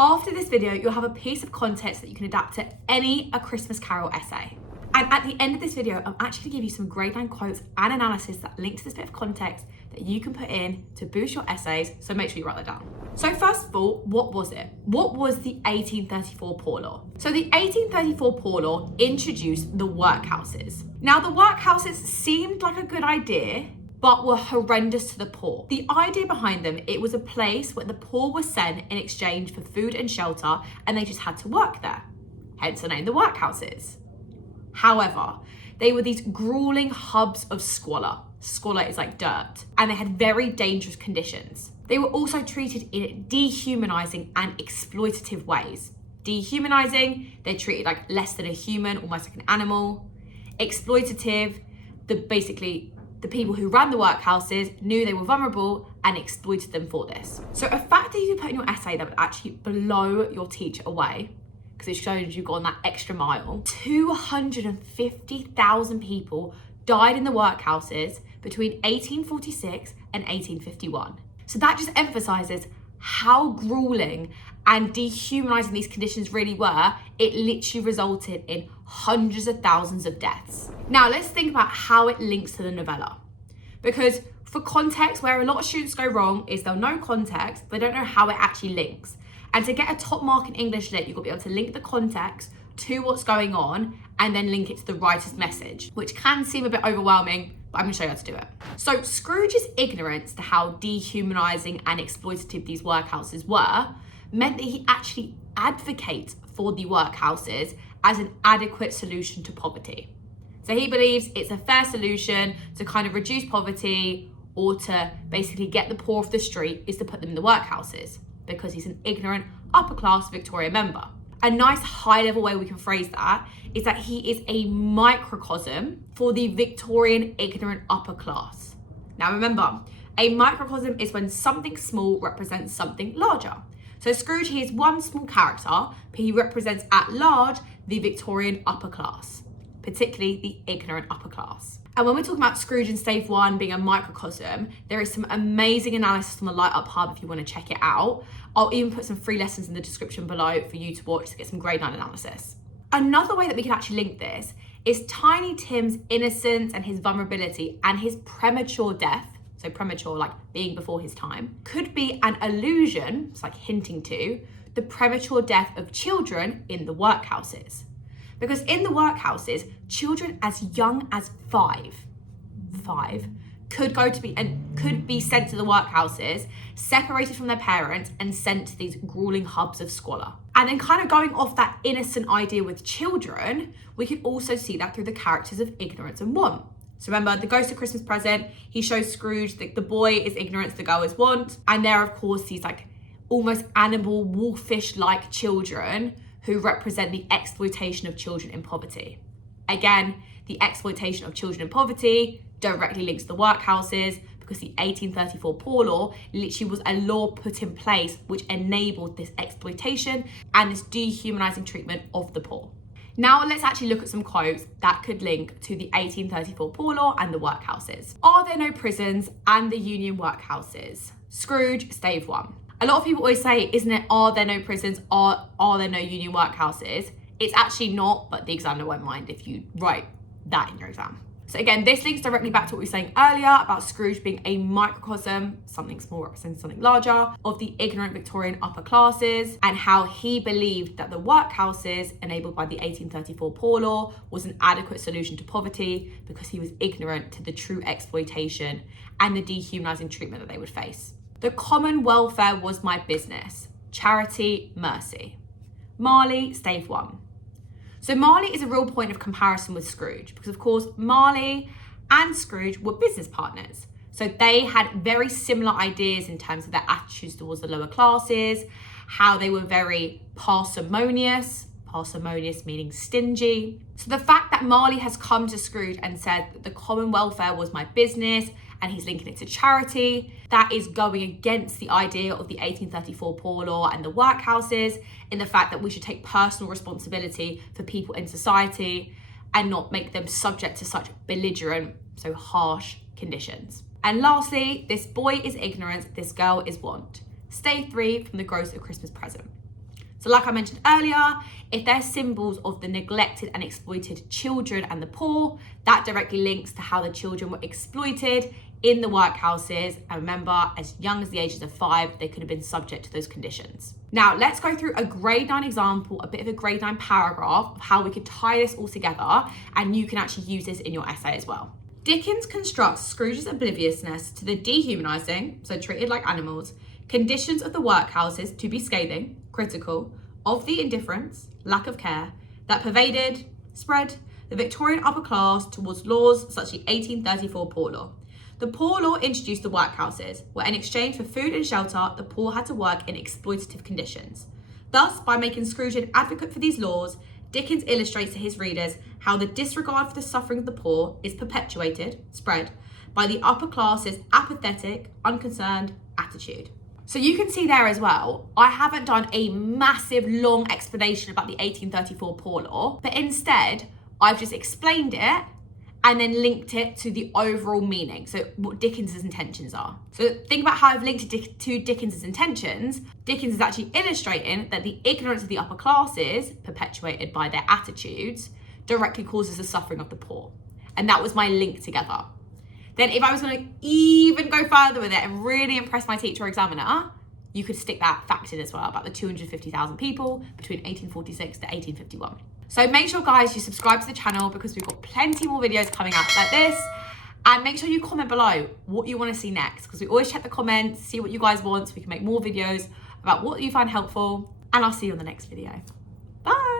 After this video, you'll have a piece of context that you can adapt to any A Christmas Carol essay. And at the end of this video, I'm actually going to give you some grade 9 quotes and analysis that link to this bit of context that you can put in to boost your essays, so make sure you write that down. So first of all, what was it? What was the 1834 Poor Law? So the 1834 Poor Law introduced the workhouses. Now the workhouses seemed like a good idea, but were horrendous to the poor. The idea behind them, it was a place where the poor were sent in exchange for food and shelter, and they just had to work there. Hence the name, the workhouses. However, they were these grueling hubs of squalor. Squalor is like dirt, and they had very dangerous conditions. They were also treated in dehumanizing and exploitative ways. Dehumanizing, they're treated like less than a human, almost like an animal. Exploitative, basically the people who ran the workhouses knew they were vulnerable and exploited them for this. So a fact that you can put in your essay that would actually blow your teacher away, because it shows you've gone that extra mile. 250,000 people died in the workhouses between 1846 and 1851. So that just emphasizes how grueling and dehumanizing these conditions really were. It literally resulted in hundreds of thousands of deaths. Now let's think about how it links to the novella. Because for context, where a lot of students go wrong is they'll know context, but they don't know how it actually links. And to get a top mark in English Lit, you've got to be able to link the context to what's going on and then link it to the writer's message, which can seem a bit overwhelming, but I'm gonna show you how to do it. So Scrooge's ignorance to how dehumanizing and exploitative these workhouses were meant that he actually advocates for the workhouses as an adequate solution to poverty. So he believes it's a fair solution to kind of reduce poverty or to basically get the poor off the street is to put them in the workhouses, because he's an ignorant upper class Victorian member. A nice high level way we can phrase that is that he is a microcosm for the Victorian ignorant upper class. Now remember, a microcosm is when something small represents something larger. So Scrooge, he is one small character, but he represents at large the Victorian upper class, particularly the ignorant upper class. And when we're talking about Scrooge in Stave 1 being a microcosm, there is some amazing analysis on the Lightup Hub if you want to check it out. I'll even put some free lessons in the description below for you to watch to get some grade 9 analysis. Another way that we can actually link this is Tiny Tim's innocence and his vulnerability and his premature death, so premature like being before his time, could be an allusion, it's like hinting to, the premature death of children in the workhouses. Because in the workhouses, children as young as five could be sent to the workhouses, separated from their parents and sent to these grueling hubs of squalor. And then kind of going off that innocent idea with children, we can also see that through the characters of ignorance and want. So remember, the Ghost of Christmas Present, he shows Scrooge that the boy is ignorance, the girl is want. And there, of course, these like almost animal, wolfish-like children who represent the exploitation of children in poverty. Again, the exploitation of children in poverty directly links to the workhouses, because the 1834 Poor Law literally was a law put in place which enabled this exploitation and this dehumanizing treatment of the poor. Now let's actually look at some quotes that could link to the 1834 Poor Law and the workhouses. Are there no prisons and the union workhouses? Scrooge, Stave 1. A lot of people always say, isn't it, are there no prisons, are there no union workhouses? It's actually not, but the examiner won't mind if you write that in your exam. So again, this links directly back to what we were saying earlier about Scrooge being a microcosm, something small representing something larger, of the ignorant Victorian upper classes, and how he believed that the workhouses enabled by the 1834 Poor Law was an adequate solution to poverty because he was ignorant to the true exploitation and the dehumanizing treatment that they would face. The common welfare was my business. Charity, mercy. Marley, Stave 1. So Marley is a real point of comparison with Scrooge because, of course, Marley and Scrooge were business partners. So they had very similar ideas in terms of their attitudes towards the lower classes, how they were very parsimonious meaning stingy. So the fact that Marley has come to Scrooge and said that the common welfare was my business and he's linking it to charity, that is going against the idea of the 1834 Poor Law and the workhouses, in the fact that we should take personal responsibility for people in society and not make them subject to such belligerent, so harsh conditions. And lastly, this boy is ignorance, this girl is want. Stave 3 from the Ghost of Christmas Present. So like I mentioned earlier, if they're symbols of the neglected and exploited children and the poor, that directly links to how the children were exploited in the workhouses. And remember, as young as the ages of 5, they could have been subject to those conditions. Now, let's go through a grade 9 example, a bit of a grade 9 paragraph of how we could tie this all together, and you can actually use this in your essay as well. Dickens constructs Scrooge's obliviousness to the dehumanizing, so treated like animals, conditions of the workhouses to be scathing, critical, of the indifference, lack of care, that pervaded, spread, the Victorian upper class towards laws such as the 1834 Poor Law. The Poor Law introduced the workhouses, where in exchange for food and shelter, the poor had to work in exploitative conditions. Thus, by making Scrooge an advocate for these laws, Dickens illustrates to his readers how the disregard for the suffering of the poor is perpetuated, spread, by the upper class's apathetic, unconcerned attitude. So you can see there as well, I haven't done a massive long explanation about the 1834 Poor Law, but instead I've just explained it and then linked it to the overall meaning, so what Dickens's intentions are. So think about how I've linked it to Dickens's intentions. Dickens is actually illustrating that the ignorance of the upper classes, perpetuated by their attitudes, directly causes the suffering of the poor. And that was my link together. Then if I was going to even go further with it and really impress my teacher or examiner, you could stick that fact in as well, about the 250,000 people between 1846 to 1851. So make sure, guys, you subscribe to the channel because we've got plenty more videos coming out like this. And make sure you comment below what you want to see next, because we always check the comments, see what you guys want so we can make more videos about what you find helpful. And I'll see you on the next video. Bye.